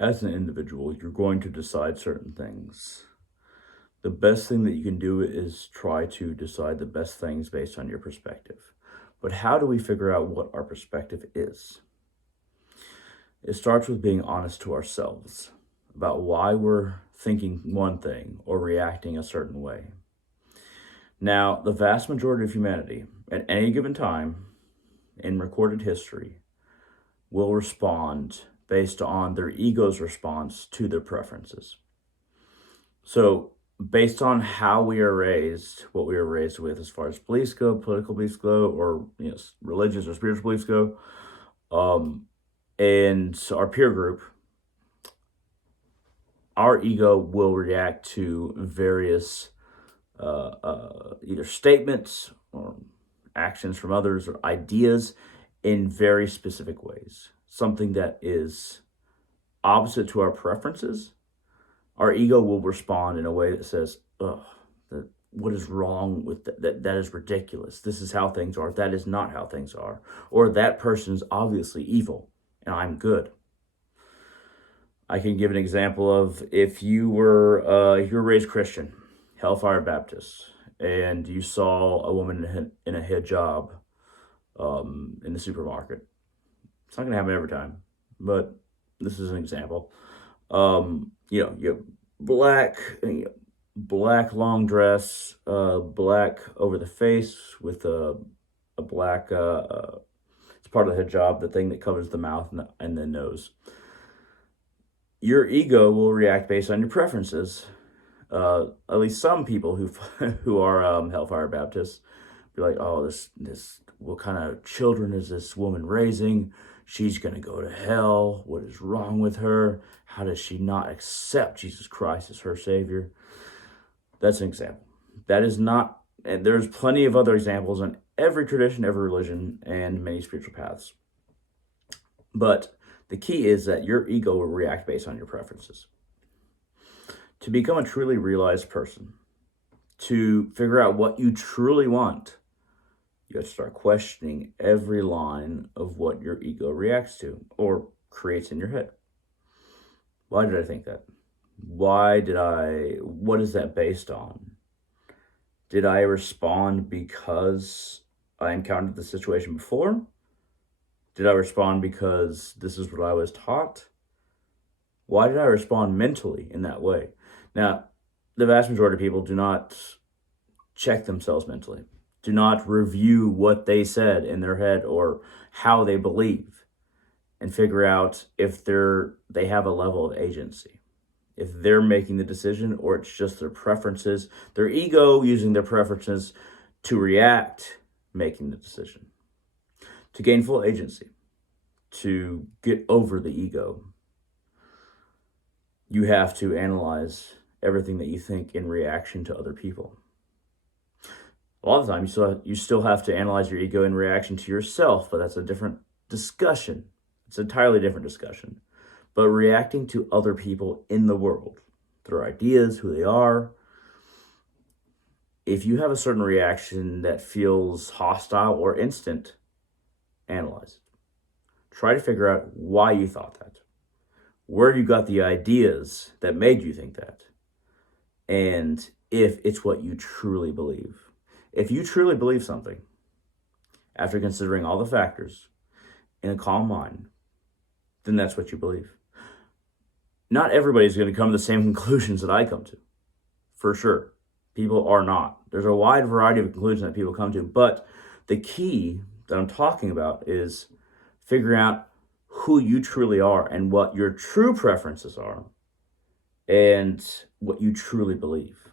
As an individual, you're going to decide certain things. The best thing that you can do is try to decide the best things based on your perspective. But how do we figure out what our perspective is? It starts with being honest to ourselves about why we're thinking one thing or reacting a certain way. Now, the vast majority of humanity at any given time in recorded history will respond based on their ego's response to their preferences. So, based on how we are raised, what we are raised with as far as beliefs go, political beliefs go, or religious or spiritual beliefs go, and our peer group, our ego will react to various either statements or actions from others or ideas in very specific ways. Something that is opposite to our preferences, our ego will respond in a way that says, "Oh, what is wrong with that? That is ridiculous. This is how things are. That is not how things are." Or that person is obviously evil and I'm good. I can give an example of if you were raised Christian, Hellfire Baptist, and you saw a woman in a hijab in the supermarket. It's not going to happen every time, but this is an example. You black, black long dress, black over the face with a black. It's part of the hijab, the thing that covers the mouth and the nose. Your ego will react based on your preferences. At least some people who are Hellfire Baptists be like, "Oh, this what kind of children is this woman raising? She's going to go to hell. What is wrong with her? How does she not accept Jesus Christ as her Savior?" That's an example. That is not, and there's plenty of other examples in every tradition, every religion, and many spiritual paths. But the key is that your ego will react based on your preferences. To become a truly realized person, to figure out what you truly want, you have to start questioning every line of what your ego reacts to or creates in your head. Why did I think that? What is that based on? Did I respond because I encountered the situation before? Did I respond because this is what I was taught? Why did I respond mentally in that way? Now, the vast majority of people do not check themselves mentally, do not review what they said in their head or how they believe and figure out if they have a level of agency, if they're making the decision or it's just their preferences, their ego using their preferences to react, making the decision. To gain full agency, to get over the ego, you have to analyze everything that you think in reaction to other people. A lot of the time, you still have to analyze your ego in reaction to yourself, but that's a different discussion. It's an entirely different discussion. But reacting to other people in the world, their ideas, who they are, if you have a certain reaction that feels hostile or instant, analyze it. Try to figure out why you thought that, where you got the ideas that made you think that, and if it's what you truly believe. If you truly believe something, after considering all the factors in a calm mind, then that's what you believe. Not everybody's going to come to the same conclusions that I come to, for sure. People are not. There's a wide variety of conclusions that people come to, but the key that I'm talking about is figuring out who you truly are and what your true preferences are and what you truly believe.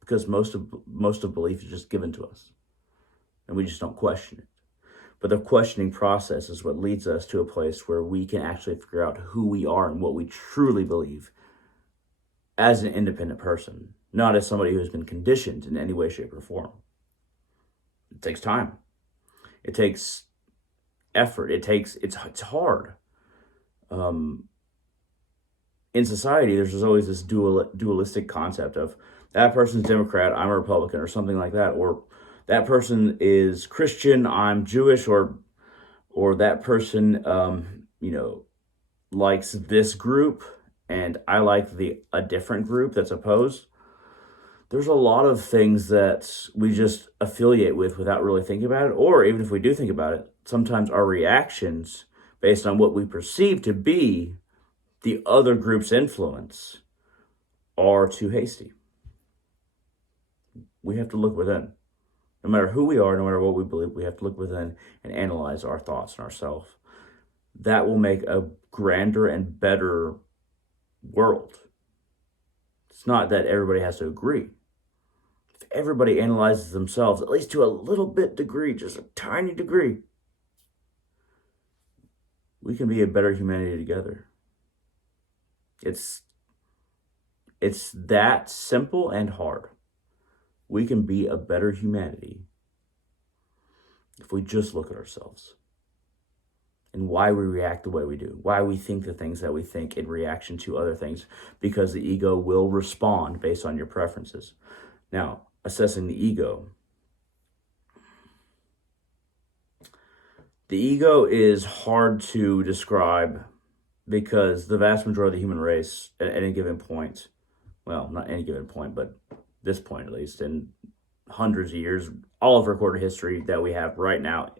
Because most of belief is just given to us and we just don't question it. But the questioning process is what leads us to a place where we can actually figure out who we are and what we truly believe as an independent person, not as somebody who's been conditioned in any way, shape, or form. It takes time. It takes effort. It's hard. In society, there's always this dualistic concept of that person's Democrat, I'm a Republican, or something like that, or that person is Christian, I'm Jewish, or that person likes this group and I like a different group that's opposed, there's a lot of things that we just affiliate with without really thinking about it. Or even if we do think about it, sometimes our reactions based on what we perceive to be the other group's influence are too hasty. We have to look within. No matter who we are, no matter what we believe, we have to look within and analyze our thoughts and ourselves. That will make a grander and better world. It's not that everybody has to agree. If everybody analyzes themselves, at least to a little bit degree, just a tiny degree, we can be a better humanity together. It's that simple and hard. We can be a better humanity if we just look at ourselves and why we react the way we do, why we think the things that we think in reaction to other things, because the ego will respond based on your preferences. Now, assessing the ego. The ego is hard to describe because the vast majority of the human race at any given point, well, not any given point, but this point at least, in hundreds of years, all of recorded history that we have right now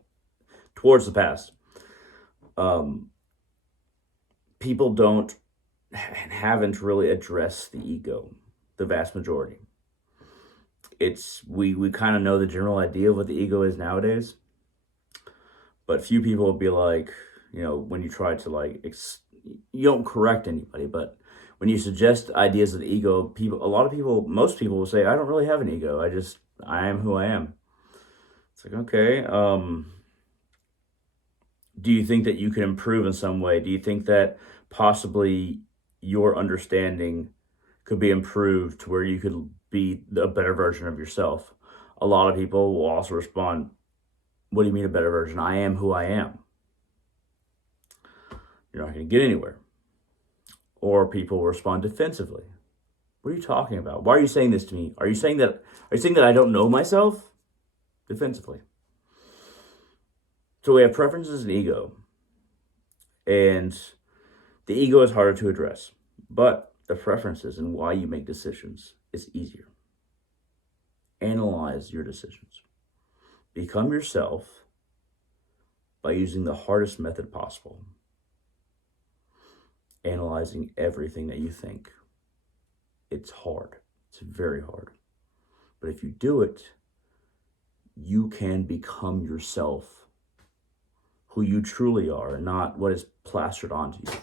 towards the past, people don't and haven't really addressed the ego, the vast majority. We kind of know the general idea of what the ego is nowadays, but few people will be like, when you try to you don't correct anybody, but when you suggest ideas of the ego, most people will say, I don't really have an ego. I am who I am. It's like, okay, do you think that you can improve in some way? Do you think that possibly your understanding could be improved to where you could be a better version of yourself? A lot of people will also respond, what do you mean a better version? I am who I am. You're not going to get anywhere. Or people will respond defensively. What are you talking about? Why are you saying this to me? Are you saying that I don't know myself? Defensively. So we have preferences and ego. And the ego is harder to address. But the preferences and why you make decisions is easier. Analyze your decisions. Become yourself by using the hardest method possible. Analyzing everything that you think. It's hard. It's very hard. But if you do it, you can become yourself, who you truly are, and not what is plastered onto you.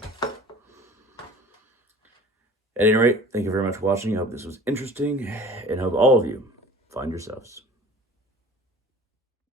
At any rate, thank you very much for watching. I hope this was interesting, and hope all of you find yourselves.